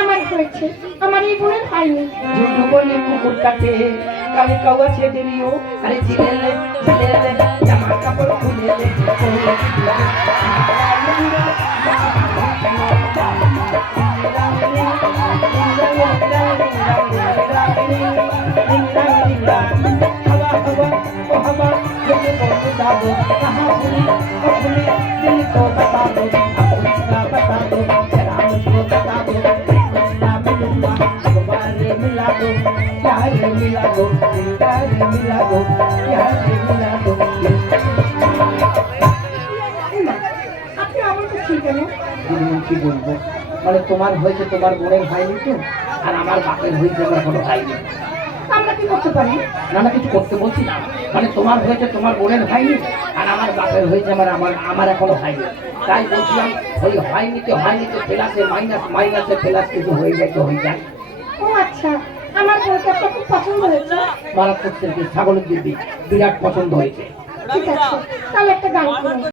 আমার হয়েছে, আমার এই বোনের হয়নি। বলে কুকুর কাটে কালে কাওয়া ছেড়ে দিও, আরে ছিলেলে ছিলেলে জামা কাপড় খুলেলে कहाँ भूली भूली दिल को बता दो, अपना बता दो, जरा मुझको बता दो, मिलूंगा दोबारे मिला दो, प्यार मिला दो, प्यार मिला दो, प्यार मिला दो। আপনি আমার কাছে কেন? কি বলবো, মানে তোমার হয়েছে তোমার বোনের হয়নি তো, আর আমার বাপের হয়েছে আমার কোনো হয়নি। আমরা কি করতে পারি? না না, কিছু করতে বলছি না, মানে তোমার হয়েছে তোমার বোনের হয়নি, আর আমার বাপের হয়েছে আমার আমার আমার এখনো হয়নি। তাই বলছিলাম ওই হয়নি তো প্লাসে মাইনাস মাইনাসে প্লাস কিছু হয়ে যায় তো হয়ে যায়। ও আচ্ছা, আমার বউটা তো খুব পছন্দ হয়েছে। মারা করতে ছাগলের দিদি বিরাট পছন্দ হয়েছে। ঠিক আছে, তাহলে একটা গান করুন।